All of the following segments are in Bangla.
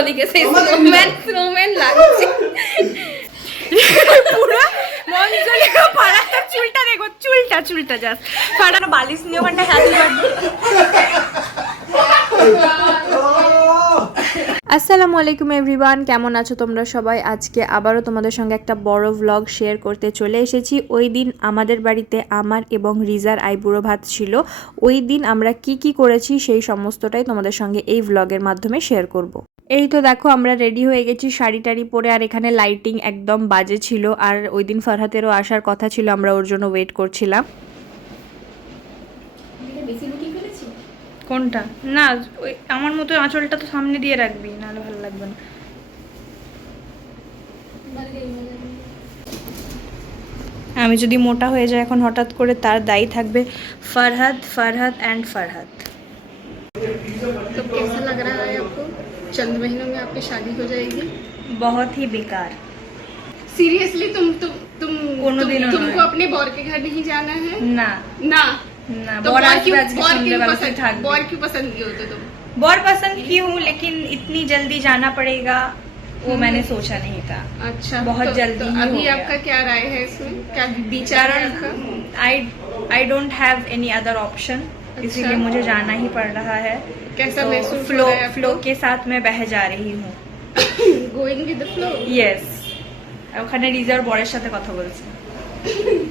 রিমলিকে সেই স্নোম্যান স্নোম্যান লাগছে। পুরো মঞ্জলিকা চুলটা দেখো চুলটা চুলটা জাস্ট বালিশ নিয়ে ওখানটা হ্যাপি বার্থডে আসসালামু আলাইকুম এভরিওয়ান কেমন আছো তোমরা সবাই? আজকে আবারও তোমাদের সঙ্গে একটা বড় ভ্লগ শেয়ার করতে চলে এসেছি। ওই দিন আমাদের বাড়িতে আমার এবং রিজার আইবুড়ো ভাত ছিল। ওই দিন আমরা কি কি করেছি সেই সমস্তটাই তোমাদের সঙ্গে এই ভ্লগের মাধ্যমে শেয়ার করব। এই তো দেখো আমরা রেডি হয়ে গেছি শাড়ি টাড়ি পরে আর এখানে লাইটিং একদম বাজে ছিল আর ওই দিন ফারহাতেরও আসার কথা ছিল আমরা ওর জন্য ওয়েট করছিলাম। কোনটা? না ওই আমার মতো আঁচলটা তো সামনে দিয়ে রাখবি নাহলে ভালো লাগবে না। আমি যদি মোটা হয়ে যাই এখন হঠাৎ করে তার দায়ী থাকবে ফারহাদ ফারহাদ অ্যান্ড ফারহাদ चंद महीनों में आपकी शादी हो जाएगी? बहुत ही बेकार। सीरियसली तुम तुम तुम तुम, तुम तुमको अपने बौर के घर नहीं जाना है? ना। ना? ना तो बौर क्यों पसंद तो बौर क्यों नहीं होते तुम? पसंद लेकिन इतनी जल्दी जाना पड़ेगा वो हम्म। मैंने सोचा नहीं था। अच्छा बहुत तो, जल्दी तो अभी आपका क्या राय है इसमें? क्या विचारण I I don't have any other option इसीलिए मुझे जाना ही पड़ रहा है कैसा तो महसूस हो फ्लो रहा है फ्लो के साथ मैं बह जा रही हूँ going with the flow yes ওখানে রিজার্ভ বরের সাথে কথা বলছি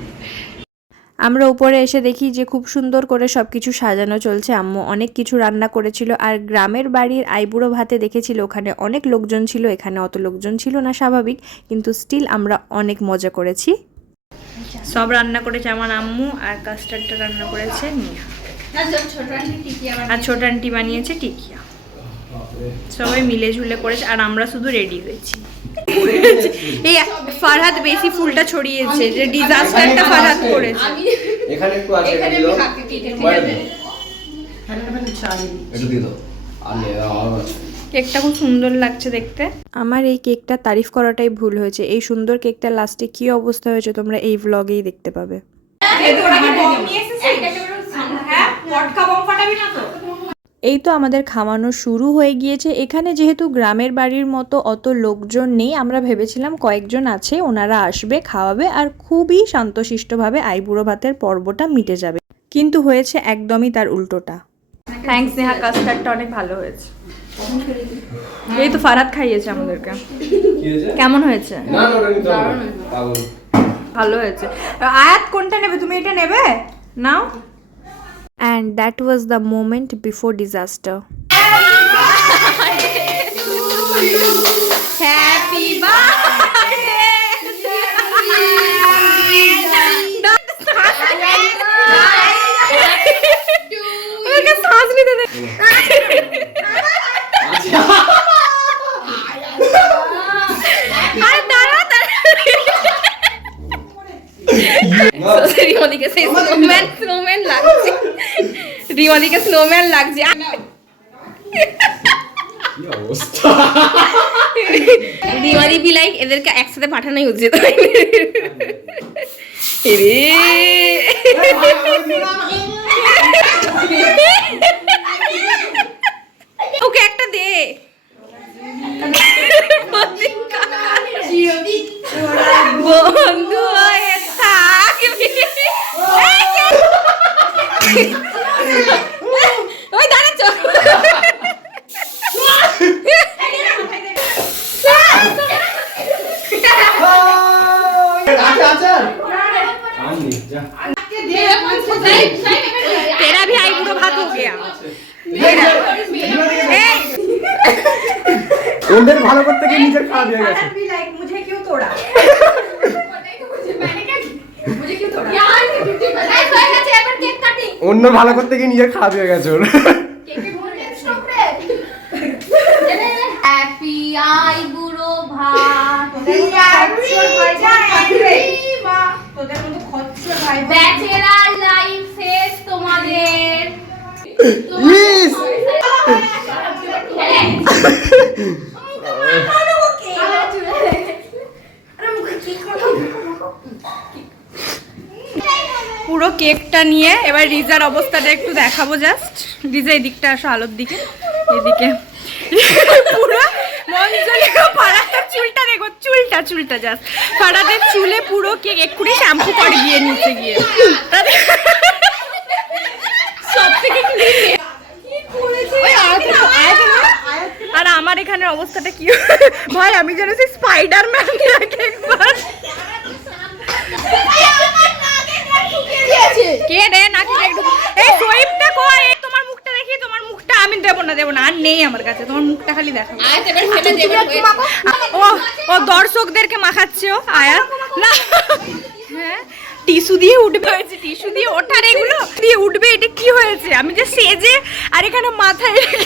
আমরা উপরে এসে দেখি যে খুব সুন্দর করে সবকিছু সাজানো চলছে আম্মু অনেক কিছু রান্না করেছিল আর গ্রামের বাড়ির আইবুড়ো ভাতে দেখেছিল ওখানে অনেক লোকজন ছিল এখানে অত লোকজন ছিল না স্বাভাবিক কিন্তু স্টিল আমরা অনেক মজা করেছি সব রান্না করেছে আমার আম্মু আর কাস্টার্ডটা রান্না করেছে মিয়া আর ছোট আন্টি বানিয়েছে টিকিয়া। সবাই মিলে ঝুলে করেছে আর আমরা শুধু রেডি হয়েছি। এই ফারহাদ বেশি ফুলটা ছড়িয়েছে যে ডিজাস্টারটা ফারহাদ করেছে। এখানে একটু আছে এখানে আমি দিয়ে। দাও। কেকটা খুব সুন্দর লাগছে দেখতে। আমার এই কেকটা তারিফ করাটাই ভুল হয়েছে। এই সুন্দর কেকটা লাস্টে কি অবস্থা হয়েছে তোমরা এই ভ্লগেই দেখতে পাবে। এই তো আমাদের খাওয়ানো শুরু হয়ে গিয়েছে। এখানে যেহেতু গ্রামের বাড়ির মতো অত লোকজন নেই আমরা ভেবেছিলাম কয়েকজন আছে ওনারা আসবে খাওয়াবে আর খুবই শান্তশিষ্টভাবে আইবুড়ো ভাতের পর্বটা মিটে যাবে। কিন্তু হয়েছে একদমই তার উল্টোটা। থ্যাঙ্কস নেহা কাস্টার্ডটা অনেক ভালো হয়েছে। এই তো ফারাদ খাইয়েছে আমাদেরকে। কেমন হয়েছে? ভালো হয়েছে। আয়াত কোনটা নেবে? তুমি এটা নেবে? নাও। and that was the moment before disaster. Happy birthday! Happy birthday! রিমলিকে স্নোম্যান লাগছে কি বিলাই এদেরকে একসাথে পাঠানোই উচিত রে ওকে একটা দে বন্ধু হয়ে থাকবি ওই দাঁড়াচ্ছ আছে আছে আননি যা तेरा भी आई बुढ़ो भात हो गया ए, ওদের ভালো করতে গিয়ে নিজের খাওয়া দিয়ে গেছে অন্য ভালো করতে গিয়ে নিজের খাওয়া দিয়ে গেছে ওর হ্যাপি আই বুড়ো ভাত ব্যাচেলার লাইফ তোমাদের। ইস পুরো কেকটা নিয়ে এবার রিজার অবস্থাটা একটু দেখাবো জাস্ট রিজা এই দিকটা আসো আলোর দিকে। এদিকে। পুরো মঞ্জলিকা ফারাতের চুলটা দেখো চুলটা চুলটা জাস্ট ফারাতের চুলে পুরো কে এক্ষুনি শ্যাম্পু করে গিয়ে নিচে গিয়ে। আর আমার এখানে অবস্থাটা কি? ভাই আমি যেন সেই স্পাইডারম্যান লাগে একবার। কে রে নাকি একটু এই দেবো না আর নেই আমার কাছে তোমার মুখটা খালি দেখো ও ও দর্শকদেরকে মাখাচ্ছে ও আয়া না। হ্যাঁ? টিস্যু দিয়ে উঠবে হয়েছে টিস্যু দিয়ে ওঠার এগুলো? দিয়ে উঠবে এটা কি হয়েছে? আমি যে সেজে আর এখানে মাথায় রেখে।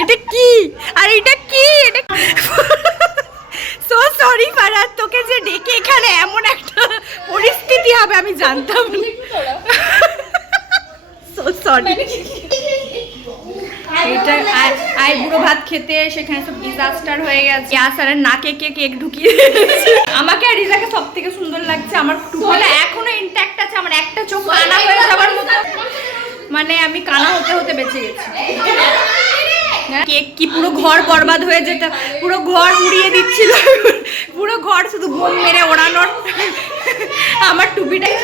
এটা কি? আর এটা কি? এটা সো সরি ফারাদ তোকে যে ডেকে এখানে এমন একটা পরিস্থিতি হবে আমি জানতাম সো সরি এইটা আই- আই বুড়ো ভাত খেতে সেখানে সব ডিজাস্টার হয়ে গেছে। আসারের নাকে কে কেক ঢুকিয়ে। আমাকে আর রিজাকে সব থেকে সুন্দর লাগছে আমার টুপিটা এখনও ইনট্যাক্ট আছে আমার একটা চোখ কানা হয়ে যাওয়ার মতো। মানে আমি কানা হতে হতে বেঁচে গেছি। কেক কি পুরো ঘর বরবাদ হয়ে যেত পুরো ঘর উড়িয়ে দিচ্ছিল। পুরো ঘর শুধু ঘুম মেরে ওড়ানোর আমার টুপিটাই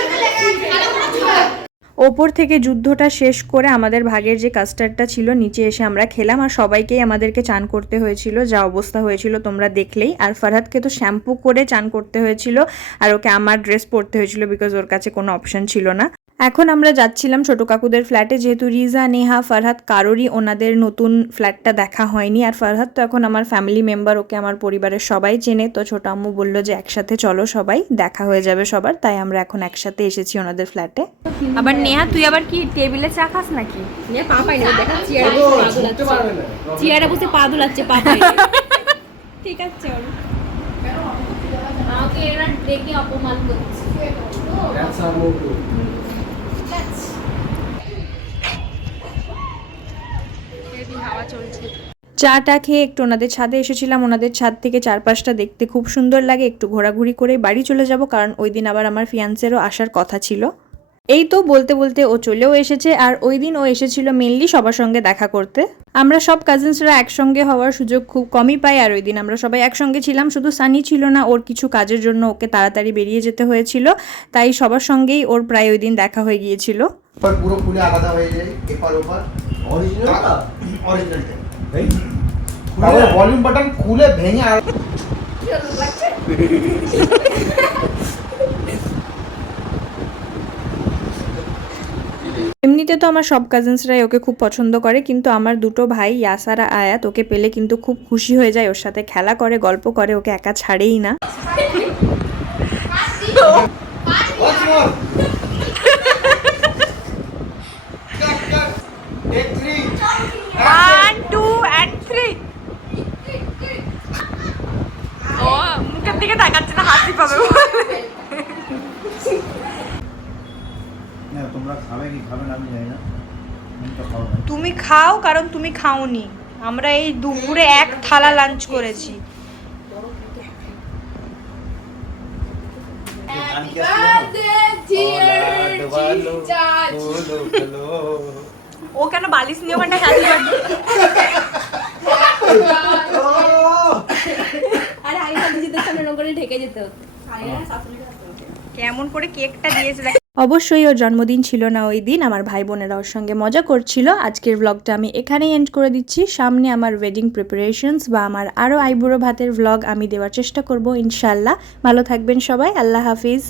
ওপর থেকে যুদ্ধটা শেষ করে আমাদের ভাগের যে কাস্টার্ডটা ছিল, নিচে এসে আমরা খেলাম আর সবাইকেই আমাদেরকে চান করতে হয়েছিল। যা অবস্থা হয়েছিল তোমরা দেখলেই। আর ফারহাদকে তো শ্যাম্পু করে চান করতে হয়েছিল আর ওকে আমার ড্রেস পরতে হয়েছিল বিকজ ওর কাছে কোনো অপশন ছিল না। এখন আমরা যাচ্ছিলাম ছোট কাকুদের ফ্ল্যাটে যেহেতু রিজা নেহা ফারহাদ কারোরই ওনাদের নতুন ফ্ল্যাটটা দেখা হয়নি। আর ফারহাদ তো এখন আমার ফ্যামিলি মেম্বার ওকে আমার পরিবারের সবাই চেনে। তো ছোট আম্মু বলল যে একসাথে চলো সবাই দেখা হয়ে যাবে সবার। তাই আমরা এখন একসাথে এসেছি ওনাদের ফ্ল্যাটে আবার নেহা তুই আবার কি টেবিলে চা খাস নাকি? চেয়ারে বসে পা দোলাচ্ছে। পা ঠিক আছে আমাকে এরা ডেকে অপমান করছে। চাটা খেয়ে একটু ওনাদের ছাদে এসেছিলাম। ওনাদের ছাদ থেকে চারপাশটা দেখতে খুব সুন্দর লাগে। একটু ঘোরাঘুরি করে বাড়ি চলে যাব কারণ ওই দিন আবার আমার ফিয়ান্সেরও আসার কথা ছিল। এই তো বলতে বলতে ও চলেও এসেছে আর ওই দিন ও এসেছিল মেনলি সবার সঙ্গে দেখা করতে। আমরা সব কাজিনসরা একসঙ্গে হওয়ার সুযোগ খুব কমই পাই আর ওই দিন আমরা সবাই একসঙ্গে ছিলাম। শুধু সানি ছিল না ওর কিছু কাজের জন্য ওকে তাড়াতাড়ি বেরিয়ে যেতে হয়েছিল। তাই সবার সঙ্গেই ওর প্রায় ওই দিন দেখা হয়ে গিয়েছিল। পুরো খুলে আলাদা হয়ে যায় এপার ওপার। অরিজিনালটা অরিজিনালটা এই ভলিউম বাটন খুলে ভেঙে আর এমনিতে তো আমার সব কাজিনসরাই ওকে খুব পছন্দ করে কিন্তু আমার দুটো ভাই ইয়াসার আয়াত ওকে পেলে কিন্তু খুব খুশি হয়ে যায় ওর সাথে খেলা করে গল্প করে ওকে একা ছাড়েই না দিকে তাকাচ্ছে না হাসি পাবে না, তোমরা খাবে কি খাবে না আমি জানি না। তুমি খাও কারণ তুমি খাওনি। আমরা এই দুপুরে এক থালা লাঞ্চ করেছি? ও কেন বালিশ নিয়ে ওখানটা সামনে এরকম করে ঢেকে যেতে হতো। কেমন করে কেকটা দিয়েছে দেখ। অবশ্যই ওর জন্মদিন ছিল না ওই দিন আমার ভাই বোনেরা ওর সঙ্গে মজা করছিল। আজকের ব্লগটা আমি এখানেই এন্ড করে দিচ্ছি। সামনে আমার ওয়েডিং প্রিপারেশনস বা আমার আরও আইবুড়ো ভাতের ব্লগ আমি দেওয়ার চেষ্টা করব ইনশাল্লাহ ভালো থাকবেন সবাই আল্লাহ হাফিজ।